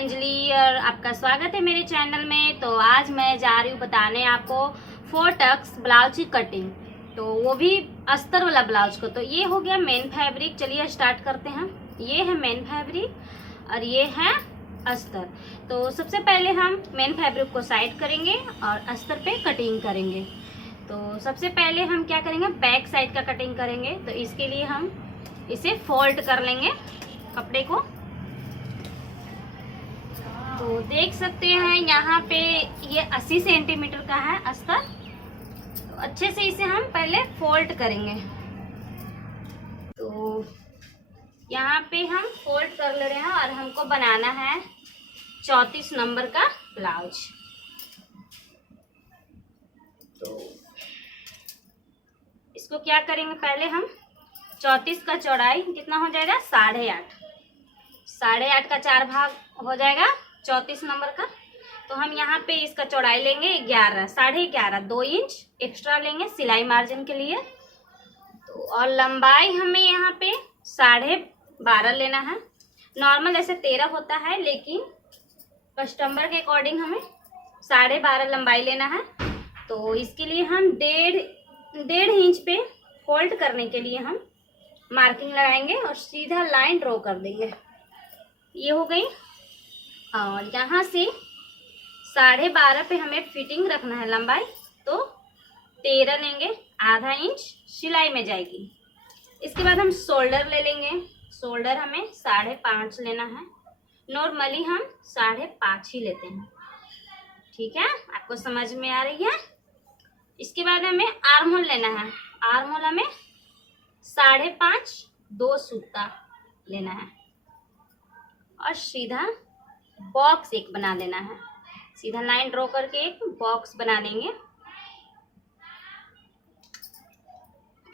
अंजलि और आपका स्वागत है मेरे चैनल में। तो आज मैं जा रही हूँ बताने आपको 4 टक्स ब्लाउज की कटिंग, तो वो भी अस्तर वाला ब्लाउज को। तो ये हो गया मेन फैब्रिक। चलिए स्टार्ट करते हैं। ये है मेन फैब्रिक और ये है अस्तर। तो सबसे पहले हम मेन फैब्रिक को साइड करेंगे और अस्तर पे कटिंग करेंगे। तो सबसे पहले हम क्या करेंगे, बैक साइड का कटिंग करेंगे। तो इसके लिए हम इसे फोल्ड कर लेंगे कपड़े को। तो देख सकते हैं यहाँ पे ये 80 सेंटीमीटर का है अस्तर। तो अच्छे से इसे हम पहले फोल्ड करेंगे। तो यहाँ पे हम फोल्ड कर ले रहे हैं और हमको बनाना है 34 नंबर का ब्लाउज। तो इसको क्या करेंगे, पहले हम 34 का चौड़ाई कितना हो जाएगा, 8.5 का 4 भाग हो जाएगा 34 नंबर का। तो हम यहाँ पे इसका चौड़ाई लेंगे 11, 11.5, 2 इंच एक्स्ट्रा लेंगे सिलाई मार्जिन के लिए। तो और लंबाई हमें यहाँ पे 12.5 लेना है। नॉर्मल ऐसे 13 होता है, लेकिन कस्टमर के अकॉर्डिंग हमें 12.5 लंबाई लेना है। तो इसके लिए हम 1.5 इंच पे फोल्ड करने के लिए हम मार्किंग लगाएंगे और सीधा लाइन ड्रॉ कर देंगे। ये हो गई। और यहाँ से 12.5 पे हमें फिटिंग रखना है लंबाई। तो 13 लेंगे, आधा इंच सिलाई में जाएगी। इसके बाद हम शोल्डर ले लेंगे। शोल्डर हमें 5.5 लेना है। नॉर्मली हम 5.5 ही लेते हैं, ठीक है, आपको समझ में आ रही है। इसके बाद हमें आर्म होल लेना है। आर्म होल हमें 5.5, 2 सूता लेना है और सीधा बॉक्स एक बना देना है। सीधा लाइन ड्रॉ करके एक बॉक्स बना देंगे।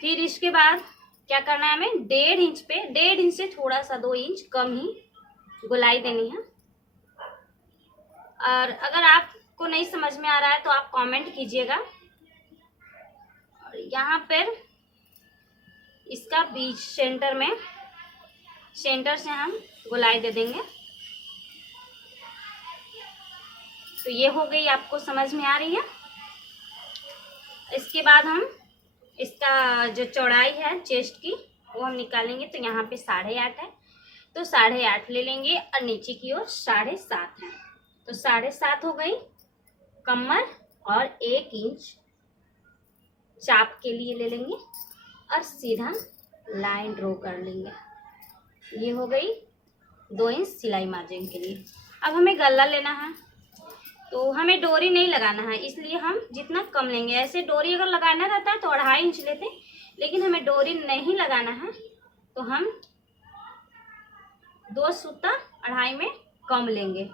फिर इसके बाद क्या करना है, हमें 1.5 इंच पे, 1.5 इंच से थोड़ा सा 2 इंच कम ही गोलाई देनी है। और अगर आपको नहीं समझ में आ रहा है तो आप कमेंट कीजिएगा। और यहाँ पर इसका बीच सेंटर में, सेंटर से हम गोलाई दे देंगे। तो ये हो गई, आपको समझ में आ रही है। इसके बाद हम इसका जो चौड़ाई है चेस्ट की वो हम निकालेंगे। तो यहाँ पे 8.5 है, तो 8.5 ले लेंगे और नीचे की ओर 7.5 है। तो 7.5 हो गई कमर और 1 इंच चाप के लिए ले लेंगे और सीधा लाइन ड्रॉ कर लेंगे। ये हो गई 2 इंच सिलाई मार्जिन के लिए। अब हमें गला लेना है। तो हमें डोरी नहीं लगाना है, इसलिए हम जितना कम लेंगे। ऐसे डोरी अगर लगाना रहता है तो 2.5 इंच लेते, लेकिन हमें डोरी नहीं लगाना है तो हम 2 सूता 2.5 में कम लेंगे,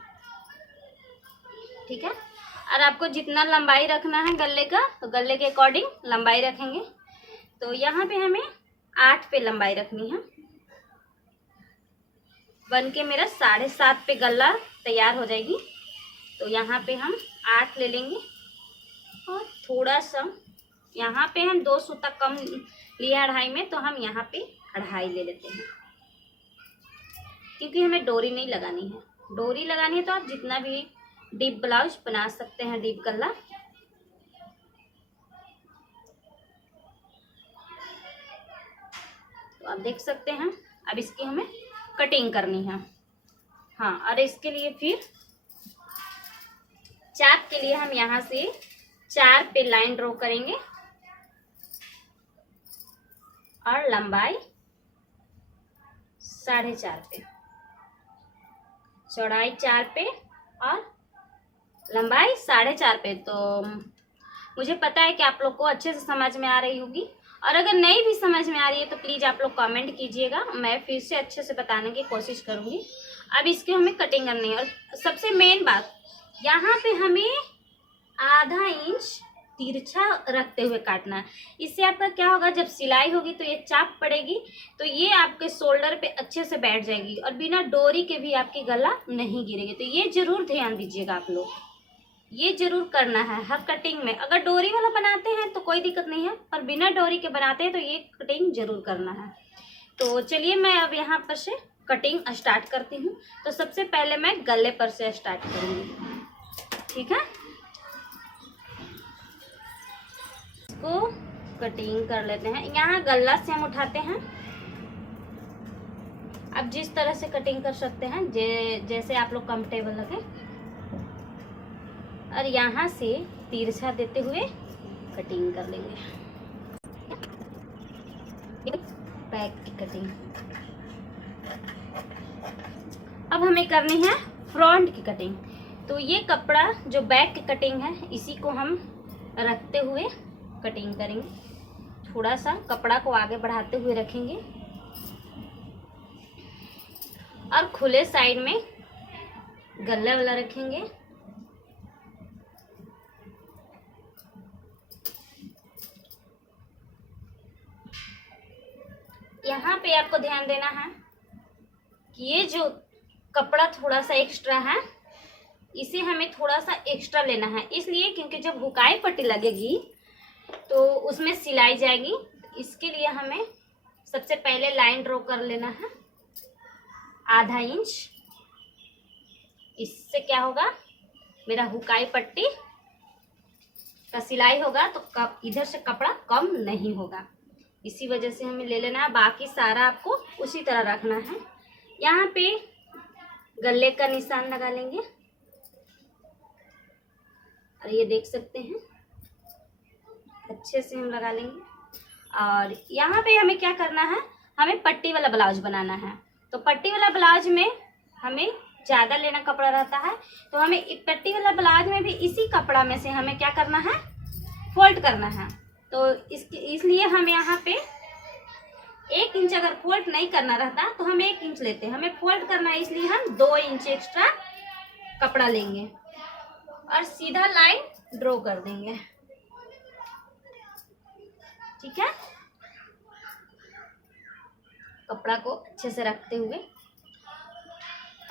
ठीक है। और आपको जितना लंबाई रखना है गले का, तो गले के अकॉर्डिंग लंबाई रखेंगे। तो यहाँ पे हमें 8 पे लंबाई रखनी है। बन के मेरा 7.5 पे गला तैयार हो जाएगी। तो यहाँ पे हम 8 ले लेंगे और थोड़ा सा यहाँ पे हम 2 सूता कम लिया 2.5 में, तो हम यहाँ पे 2.5 ले लेते हैं, क्योंकि हमें डोरी नहीं लगानी है। डोरी लगानी है तो आप जितना भी डीप ब्लाउज बना सकते हैं, डीप गला। तो आप देख सकते हैं। अब इसकी हमें कटिंग करनी है। हाँ, और इसके लिए फिर चाप के लिए हम यहाँ से 4 पे लाइन ड्रॉ करेंगे और लंबाई 4.5 पे, चौड़ाई 4 पे और लंबाई 4.5 पे। तो मुझे पता है कि आप लोग को अच्छे से समझ में आ रही होगी। और अगर नहीं भी समझ में आ रही है तो प्लीज़ आप लोग कमेंट कीजिएगा, मैं फिर से अच्छे से बताने की कोशिश करूँगी। अब इसकी हमें कटिंग करनी है। और सबसे मेन बात, यहाँ पे हमें आधा इंच तिरछा रखते हुए काटना है। इससे आपका क्या होगा, जब सिलाई होगी तो ये चाप पड़ेगी, तो ये आपके शोल्डर पे अच्छे से बैठ जाएगी और बिना डोरी के भी आपकी गला नहीं गिरेगी। तो ये जरूर ध्यान दीजिएगा आप लोग, ये जरूर करना है हर कटिंग में। अगर डोरी वाला बनाते हैं तो कोई दिक्कत नहीं है, पर बिना डोरी के बनाते हैं तो ये कटिंग जरूर करना है। तो चलिए मैं अब यहाँ पर से कटिंग स्टार्ट करती हूँ। तो सबसे पहले मैं गले पर से स्टार्ट करूँगी, ठीक है। इसको कटिंग कर लेते हैं। यहाँ गला से हम उठाते हैं। अब जिस तरह से कटिंग कर सकते हैं, जैसे आप लोग कंफर्टेबल लगे। और यहाँ से तिरछा देते हुए कटिंग कर लेंगे, बैक की कटिंग। अब हमें करनी है फ्रंट की कटिंग। तो ये कपड़ा जो बैक की कटिंग है, इसी को हम रखते हुए कटिंग करेंगे। थोड़ा सा कपड़ा को आगे बढ़ाते हुए रखेंगे और खुले साइड में गला वाला रखेंगे। यहाँ पे आपको ध्यान देना है कि ये जो कपड़ा थोड़ा सा एक्स्ट्रा है, इसे हमें थोड़ा सा एक्स्ट्रा लेना है। इसलिए क्योंकि जब हुकाई पट्टी लगेगी तो उसमें सिलाई जाएगी। इसके लिए हमें सबसे पहले लाइन ड्रॉ कर लेना है आधा इंच। इससे क्या होगा, मेरा हुकाई पट्टी का सिलाई होगा तो इधर से कपड़ा कम नहीं होगा। इसी वजह से हमें ले लेना है। बाकी सारा आपको उसी तरह रखना है। यहाँ पे गले का निशान लगा लेंगे और ये देख सकते हैं अच्छे से हम लगा लेंगे। और यहाँ पे हमें क्या करना है, हमें पट्टी वाला ब्लाउज बनाना है। तो पट्टी वाला ब्लाउज में हमें ज़्यादा लेना कपड़ा रहता है। तो हमें पट्टी वाला ब्लाउज में भी इसी कपड़ा में से हमें क्या करना है, फोल्ड करना है। तो इसलिए हम यहाँ पे 1 इंच अगर फोल्ड नहीं करना रहता तो हम 1 इंच लेते हैं। हमें फोल्ड करना है, इसलिए हम 2 इंच एक्स्ट्रा कपड़ा लेंगे और सीधा लाइन ड्रॉ कर देंगे, ठीक है। कपड़ा को अच्छे से रखते हुए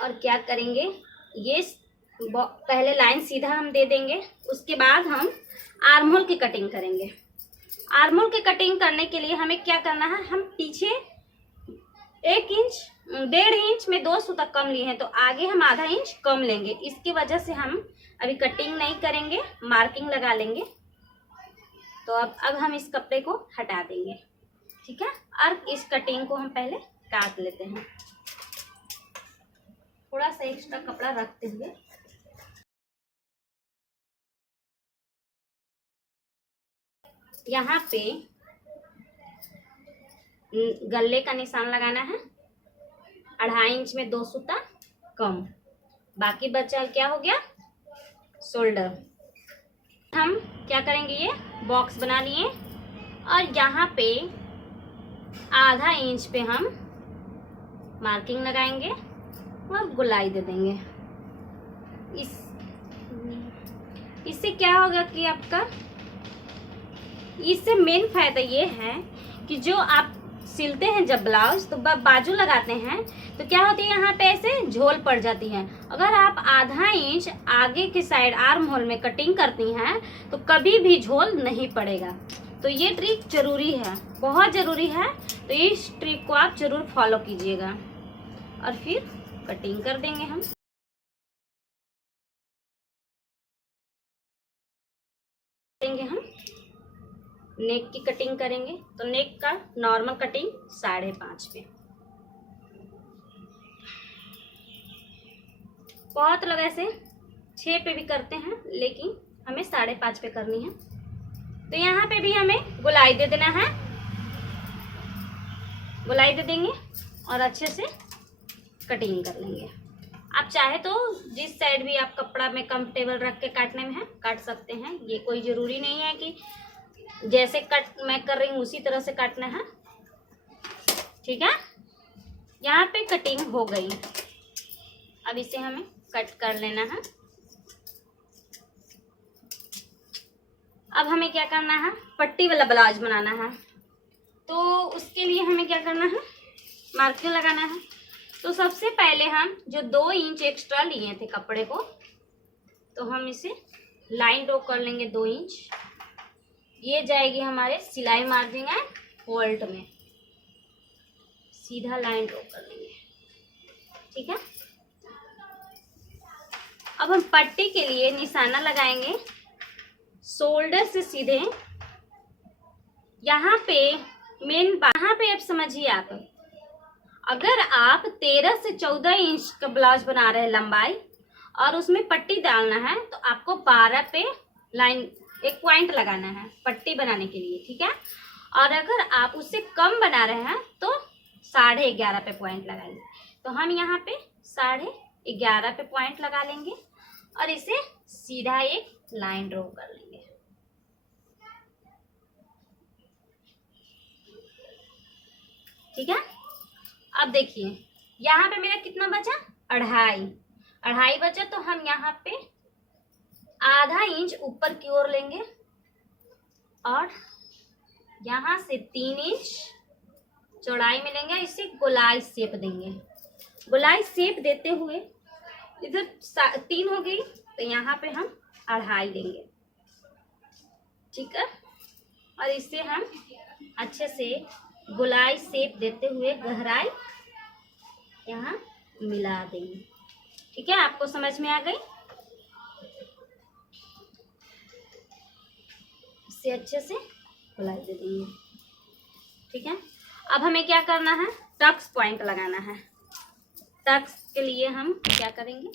और क्या करेंगे, ये पहले लाइन सीधा हम दे देंगे। उसके बाद हम आर्म होल की कटिंग करेंगे। आर्म होल की कटिंग करने के लिए हमें क्या करना है, हम पीछे 1 इंच 1.5 इंच में 2 सूता कम लिए हैं, तो आगे हम आधा इंच कम लेंगे। इसकी वजह से हम अभी कटिंग नहीं करेंगे, मार्किंग लगा लेंगे। तो अब हम इस कपड़े को हटा देंगे, ठीक है। और इस कटिंग को हम पहले काट लेते हैं, थोड़ा सा एक्स्ट्रा कपड़ा रखते हुए। यहाँ पे गले का निशान लगाना है, 2.5 इंच में 2 सूता कम। बाकी बचा क्या हो गया, शोल्डर। हम क्या करेंगे, ये बॉक्स बना लिए और यहाँ पे आधा इंच पे हम मार्किंग लगाएंगे और गोलाई दे देंगे। इससे क्या होगा कि आपका, इससे मेन फायदा ये है कि जो आप सिलते हैं जब ब्लाउज, तो बाजू लगाते हैं तो क्या होती है, यहाँ पे ऐसे झोल पड़ जाती है। अगर आप आधा इंच आगे की साइड आर्म होल में कटिंग करती हैं तो कभी भी झोल नहीं पड़ेगा। तो ये ट्रिक जरूरी है, बहुत ज़रूरी है। तो इस ट्रिक को आप जरूर फॉलो कीजिएगा और फिर कटिंग कर देंगे। हम नेक की कटिंग करेंगे। तो नेक का नॉर्मल कटिंग 5.5 पे। बहुत लोग ऐसे 6 पे भी करते हैं, लेकिन हमें 5.5 पे करनी है। तो यहाँ पे भी हमें गोलाई दे देना है, गोलाई दे देंगे और अच्छे से कटिंग कर लेंगे। आप चाहे तो जिस साइड भी आप कपड़ा में कंफर्टेबल रख के काटने में है काट सकते हैं। ये कोई ज़रूरी नहीं है कि जैसे कट मैं कर रही हूँ उसी तरह से काटना है, ठीक है। यहाँ पे कटिंग हो गई, अब इसे हमें कट कर लेना है। अब हमें क्या करना है, पट्टी वाला ब्लाउज बनाना है। तो उसके लिए हमें क्या करना है, मार्किंग लगाना है। तो सबसे पहले हम जो 2 इंच एक्स्ट्रा लिए थे कपड़े को, तो हम इसे लाइन ड्रॉ कर लेंगे 2 इंच। ये जाएगी हमारे सिलाई मार्जिन एंड फोल्ड में, सीधा लाइन ड्रॉ कर लेंगे। ठीक है। अब हम पट्टी के लिए निशाना लगाएंगे शोल्डर से सीधे यहाँ पे यहाँ पे। अब समझिए आप, अगर आप 13 से 14 इंच का ब्लाउज बना रहे हैं लंबाई और उसमें पट्टी डालना है तो आपको 12 पे लाइन एक पॉइंट लगाना है पट्टी बनाने के लिए, ठीक है। और अगर आप उससे कम बना रहे हैं तो 11.5 पे पॉइंट लगाएंगे। तो हम यहाँ पे 11.5 पे पॉइंट लगा लेंगे और इसे सीधा एक लाइन ड्रॉ कर लेंगे। ठीक है। अब देखिए यहाँ पे मेरा कितना बचा, 2.5 बचा। तो हम यहाँ पे आधा इंच ऊपर की ओर लेंगे और यहाँ से 3 इंच चौड़ाई में लेंगे। इसे गोलाई शेप देंगे। गोलाई शेप देते हुए इधर 3 हो गई तो यहाँ पे हम 2.5 देंगे, ठीक है। और इसे हम अच्छे से गोलाई शेप देते हुए गहराई यहाँ मिला देंगे, ठीक है। आपको समझ में आ गई? इसे अच्छे से गोलाई दे देंगे, ठीक है। अब हमें क्या करना है, टक्स पॉइंट लगाना है। टक्स के लिए हम क्या करेंगे,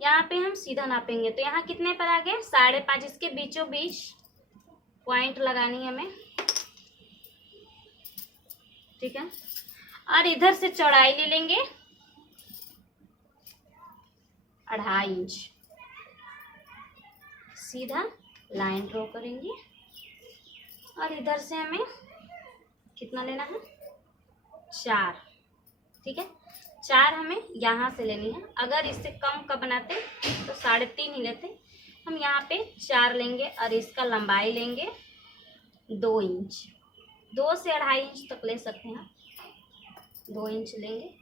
यहाँ पे हम सीधा नापेंगे। तो यहाँ कितने पर आ गए, 5.5। इसके बीचों बीच पॉइंट लगानी है हमें, ठीक है। और इधर से चौड़ाई ले लेंगे 2.5 इंच। सीधा लाइन ड्रॉ करेंगे और इधर से हमें कितना लेना है, 4, ठीक है। 4 हमें यहाँ से लेनी है। अगर इससे कम का बनाते तो 3.5 ही लेते। हम यहाँ पे 4 लेंगे और इसका लंबाई लेंगे 2 इंच। 2 से 2.5 इंच तक ले सकते हैं, 2 इंच लेंगे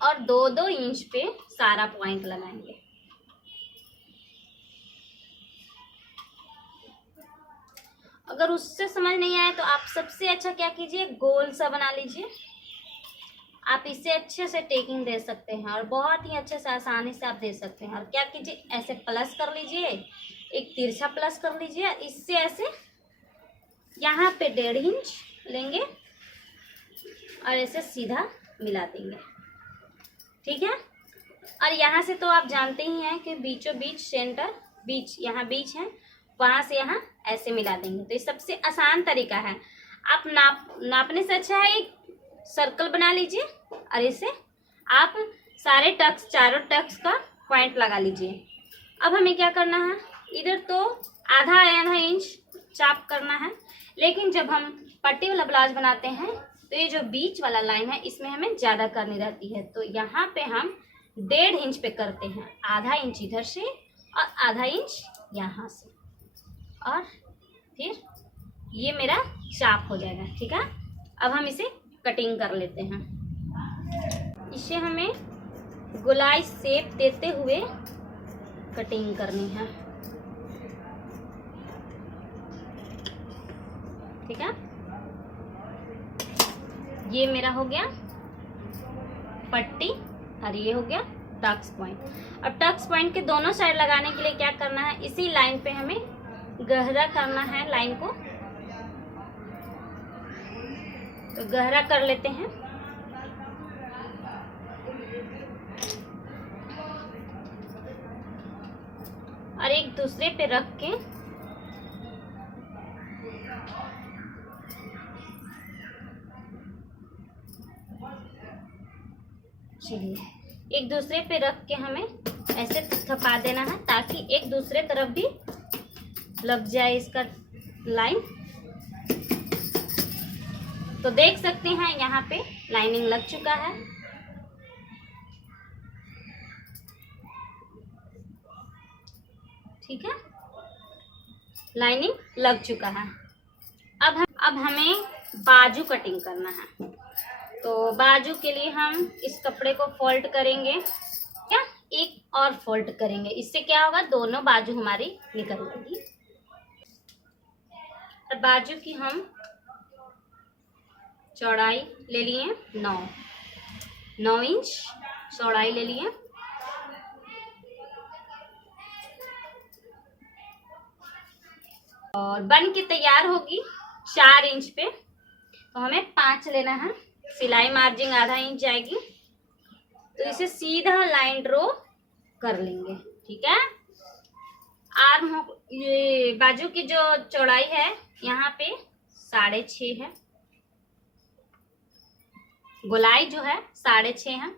और 2-2 इंच पे सारा पॉइंट लगाएंगे। अगर उससे समझ नहीं आया तो आप सबसे अच्छा क्या कीजिए, गोल सा बना लीजिए। आप इसे अच्छे से टेकिंग दे सकते हैं और बहुत ही अच्छे से आसानी से आप दे सकते हैं। और क्या कीजिए, ऐसे प्लस कर लीजिए, एक तिरछा प्लस कर लीजिए। इससे ऐसे यहाँ पे 1.5 इंच लेंगे और ऐसे सीधा मिला देंगे, ठीक है। और यहाँ से तो आप जानते ही हैं कि बीचों बीच सेंटर, बीच यहाँ बीच है, वहाँ से यहाँ ऐसे मिला देंगे। तो ये सबसे आसान तरीका है। आप नापने से अच्छा है एक सर्कल बना लीजिए और इसे आप सारे टक्स, चारों टक्स का पॉइंट लगा लीजिए। अब हमें क्या करना है, इधर तो आधा इंच चाप करना है, लेकिन जब हम पट्टी वाला ब्लाउज बनाते हैं तो ये जो बीच वाला लाइन है इसमें हमें ज़्यादा करनी रहती है। तो यहाँ पे हम 1.5 इंच पे करते हैं, आधा इंच इधर से और आधा इंच यहाँ से, और फिर ये मेरा चाप हो जाएगा, ठीक है। अब हम इसे कटिंग कर लेते हैं। इसे हमें गोलाई शेप देते हुए कटिंग करनी है, ठीक है। ये मेरा हो गया पट्टी और ये हो गया टक्स पॉइंट। अब टक्स पॉइंट के दोनों साइड लगाने के लिए क्या करना है, इसी लाइन पे हमें गहरा करना है लाइन को। तो गहरा कर लेते हैं। और एक दूसरे पे रख के चलिए एक दूसरे पे रख के हमें ऐसे थपा देना है ताकि एक दूसरे तरफ भी लग जाए इसका लाइन। तो देख सकते हैं यहाँ पे लाइनिंग लग चुका है, ठीक है। लाइनिंग लग चुका है। अब हमें बाजू कटिंग करना है। तो बाजू के लिए हम इस कपड़े को फोल्ड करेंगे, क्या एक और फोल्ड करेंगे। इससे क्या होगा, दोनों बाजू हमारी निकल जाएगी। और बाजू की हम चौड़ाई ले लिए 9 इंच चौड़ाई ले लिए। और बन के तैयार होगी 4 इंच पे, तो हमें 5 लेना है। सिलाई मार्जिन आधा इंच जाएगी, तो इसे सीधा लाइन ड्रॉ कर लेंगे। ठीक है। आर्म ये बाजू की जो चौड़ाई है यहाँ पे 6.5 है, गोलाई जो है 6.5 है,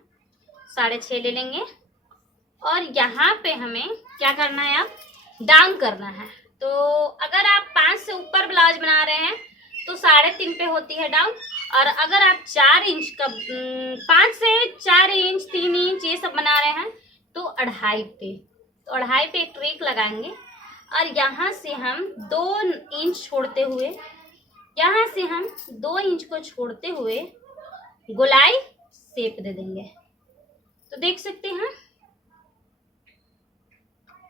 6.5 ले लेंगे। और यहाँ पे हमें क्या करना है, अब डाउन करना है। तो अगर आप 5 से ऊपर ब्लाउज बना रहे हैं तो 3.5 पे होती है डाउन, और अगर आप 4 इंच का 5 से 4 इंच 3 इंच ये सब बना रहे हैं तो 2.5 पे, तो 2.5 पे एक ट्रिक लगाएंगे। और यहाँ से हम 2 इंच छोड़ते हुए, यहाँ से हम 2 इंच को छोड़ते हुए गोलाई शेप दे देंगे। तो देख सकते हैं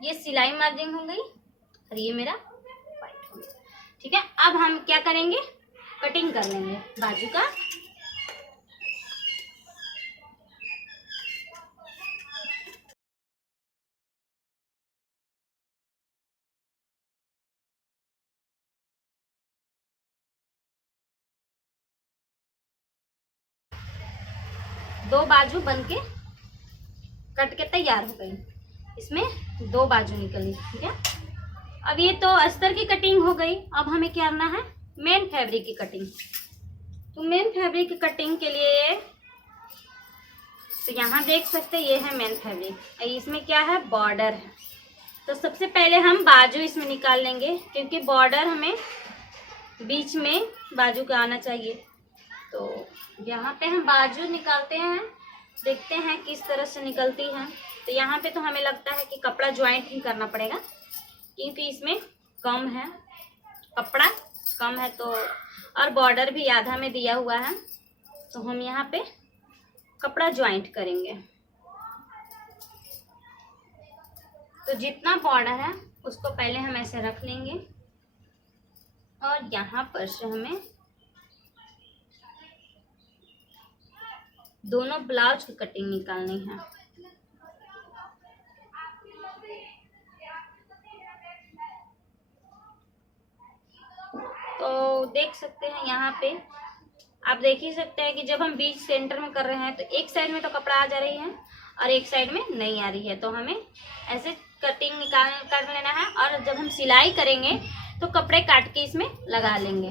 ये सिलाई मार्जिन हो गई और ये मेरा वाइट हो गया। ठीक है। अब हम क्या करेंगे, कटिंग कर लेंगे बाजू का। दो बाजू बनके कट के तैयार हो गई, इसमें 2 बाजू निकली। ठीक है। अब ये तो अस्तर की कटिंग हो गई। अब हमें क्या करना है, मेन फैब्रिक की कटिंग। तो मेन फैब्रिक की कटिंग के लिए तो यहाँ देख सकते हैं ये है मेन फैब्रिक। इसमें क्या है, बॉर्डर है। तो सबसे पहले हम बाजू इसमें निकाल लेंगे, क्योंकि बॉर्डर हमें बीच में बाजू का आना चाहिए। तो यहाँ पे हम बाजू निकालते हैं, देखते हैं किस तरह से निकलती है। तो यहाँ पे तो हमें लगता है कि कपड़ा ज्वाइंट ही करना पड़ेगा, क्योंकि इसमें कम है, कपड़ा कम है। तो और बॉर्डर भी आधा में दिया हुआ है, तो हम यहाँ पे कपड़ा ज्वाइंट करेंगे। तो जितना बॉर्डर है उसको पहले हम ऐसे रख लेंगे, और यहाँ पर से हमें दोनों ब्लाउज की कटिंग निकालनी है। तो देख सकते हैं यहाँ पे आप देख ही सकते हैं कि जब हम बीच सेंटर में कर रहे हैं तो एक साइड में तो कपड़ा आ जा रही है और एक साइड में नहीं आ रही है। तो हमें ऐसे कटिंग कर लेना है, और जब हम सिलाई करेंगे तो कपड़े काट के इसमें लगा लेंगे।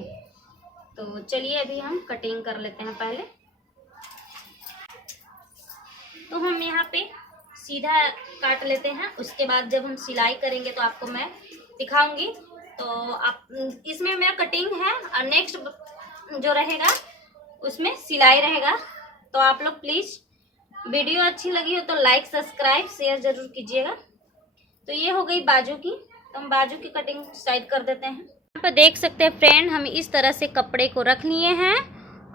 तो चलिए अभी हम कटिंग कर लेते हैं पहले। तो हम यहाँ पे सीधा काट लेते हैं, उसके बाद जब हम सिलाई करेंगे तो आपको मैं दिखाऊंगी। तो आप इसमें मेरा कटिंग है, और नेक्स्ट जो रहेगा उसमें सिलाई रहेगा। तो आप लोग प्लीज़ वीडियो अच्छी लगी हो तो लाइक सब्सक्राइब शेयर ज़रूर कीजिएगा। तो ये हो गई बाजू की, तो हम बाजू की कटिंग स्टार्ट कर देते हैं। यहाँ पर देख सकते हैं फ्रेंड, हम इस तरह से कपड़े को रख लिए हैं,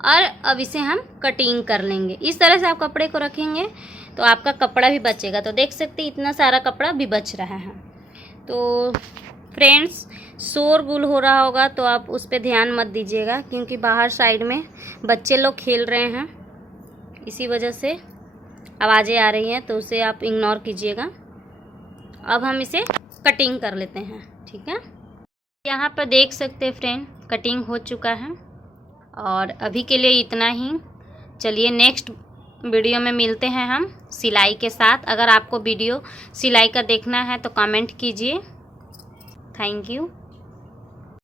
और अब इसे हम कटिंग कर लेंगे। इस तरह से आप कपड़े को रखेंगे तो आपका कपड़ा भी बचेगा। तो देख सकते हैं इतना सारा कपड़ा भी बच रहा है। तो फ्रेंड्स, शोरगुल हो रहा होगा तो आप उस पर ध्यान मत दीजिएगा, क्योंकि बाहर साइड में बच्चे लोग खेल रहे हैं, इसी वजह से आवाज़ें आ रही हैं, तो उसे आप इग्नोर कीजिएगा। अब हम इसे कटिंग कर लेते हैं। ठीक है। यहाँ पर देख सकते हैं फ्रेंड, कटिंग हो चुका है, और अभी के लिए इतना ही। चलिए नेक्स्ट वीडियो में मिलते हैं हम सिलाई के साथ। अगर आपको वीडियो सिलाई का देखना है तो कमेंट कीजिए। Thank you.